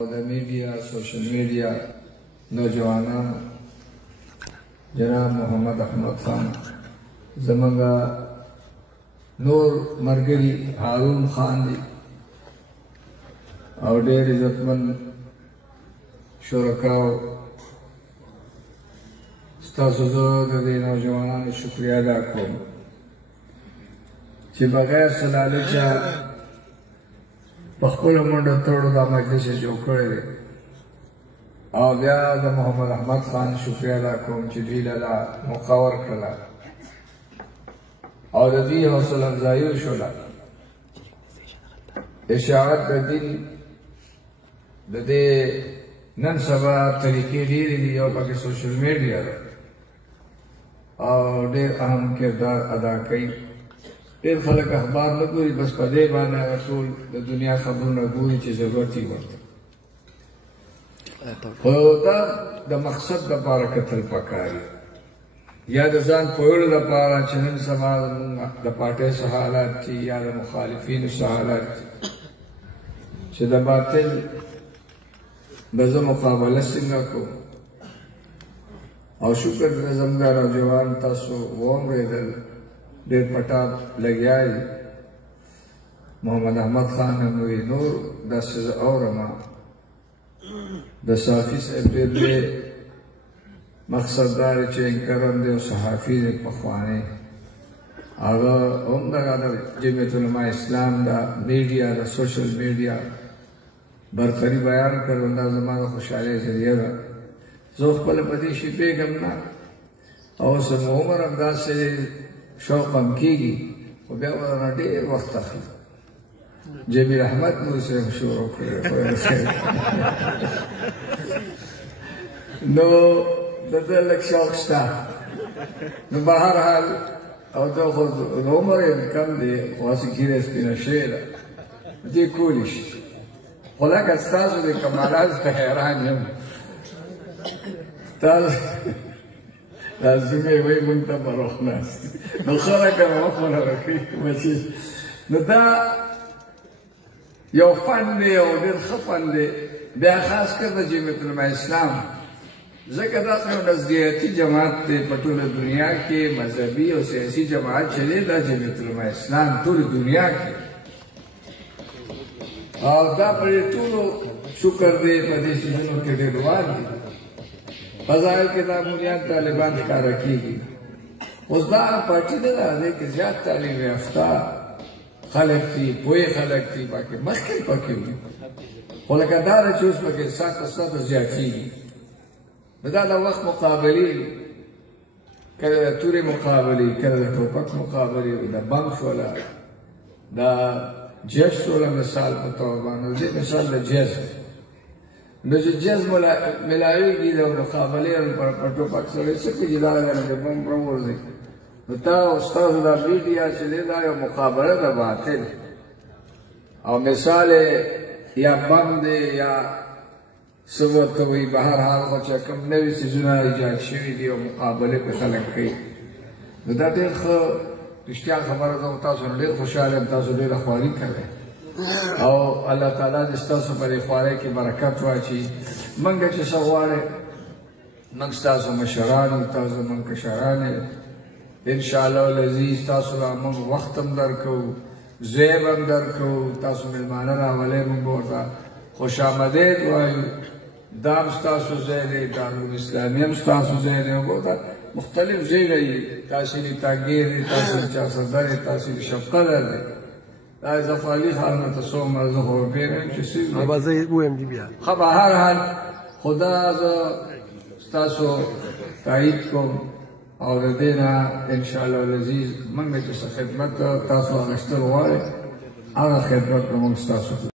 د میډیا سوشل میډیا نوجوانان جناب محمد احمد خان زمونږ نور ملګري هارون خان دي او ډېر عزتمن شرکاو ستاسو زه د دې نوجوانانو شکریه ادا کوم چې بغیر سلالچه په خپله منډه تړو دا مجلس یې جوړ کړی دی او بیا د محمد احمد خان شکریه ادا کوم چې دوی له دا موقع ورکړله او د دوی حوصله افزایي وشوله اشاعت د دین د دې نن سبا طریقې ډېرې دي یو پکې سوشل میډیا ده او ډېر اهم کردار ادا کوي ډېر خلک اخبار نه ګوري بس په دې باندې هغه ټول د دنیا خبرونه ګوري چې ضرورت یې ورته خو دا د مقصد دپاره کتل پکار یا د ځان پوهولو دپاره چې نن سبا زموږ د پارټۍ څه حالات دي یا د مخالفینو څه حالات دي چې د باطل به زه مقابله څنګه کوم او شکر دی زموږ نوجوان تاسو واورېدل ډېر پټاپ لګیا یې محمد احمد خان هم وایي نور داسې زه اورم د صافي صاحب ډېر لوی مقصد دا دی چې انکرم دی او صحافي دی پخوانی هغه هم دغه د جمعیت علماء اسلام د میډیا د سوشل میډیا برتري بیان کړل دا زما د خوشحالۍ ذریعه ده زه خپله په دې شي پوهېږم نه او زما عمر هم داسې شوق هم کېږي خو بیا به رانه ډېر وخت اخلي جمیل احمد مو صاحب شروع کړی نو د ده لږ شوق شته نو به هر حال او دا خو د عمر یې کم دی خو هسې ږیره سپینه شوې ده دې کولی شي خو لکه ستاسو د کمالات ته حیران یم تاسو دا زمې وایي مونږ ته به روح ناست نو ښه ده که نه وخوره راکوي بچي نو دا یو فن دی او ډېر ښه فن دی بیا خاص کر د جمعیت علماء اسلام ځکه دا یو نزدیاتي جماعت دی په ټوله دنیا کې مذهبي او سیاسي جماعت چې دی دا جمعیت علماء اسلام ټولې دنیا کې او دا په دې ټولو شکر دی په دې سیزونو کې ډېر روان دي فضائل کې دا مولیان طالبان ښکاره کېږي اوس دا پارټي نه ده دی کې زیات تعلیم یافته خلک دي پوهې خلک دي باقي مخکې پکې وي خو لکه دا ده چې اوس پکې ساته زیاتېږي نو دا د وخت مقابلې کله د تورې مقابلې کله د ټوپک مقابلې د بم شوله د جز شوله مثال په طور باندې دې مثال د جز نو چې جز ملاویږي د مقابلې په ټوپک سره څه کېږي دا د بم راوځي نو تا استاسو دا میډیا چې دی دا یو مقابله ده باطل او مثال یا بم دی یا څه ورته وایي به هر حال خو چې کوم نوي څیزونه ایجاد شوي دي او مقابلې پې خلک کوي نو دا ډېر ښه رښتیا خبره ده او تاسو ډېر خوشحاله یم تاسو ډېره خواري کوئ او الله تعالی دې ستاسو په دې خوارۍ کې برکت واچي موږ چې څه غواړئ موږ ستاسو مشران یو تاسو زموږ کشران یې انشاءالله العزیز تاسو له موږ وخت هم درکوو ځای به هم درکوو تاسو مېلمانه راولئ موږ به ورته خوش آمدید وایو دا هم ستاسو ځای دی دارالاسلامي هم ستاسو ځای دی ورته مختلف ځایونه یي تحصیل تاګیر دی تحصیل چارصدر دی تحصیل شبقدر دی دا اضافه علي خان نه ته څومره زه خو پیژنم چې څه به زه ووایم بیا ښه به هر حال خو دا زه ستاسو تایید کوم او د دې نه انشاءالله العزیز موږ چې څه خدمت تاسو اخیستل غواړئ هغه خدمت به موږ ستاسو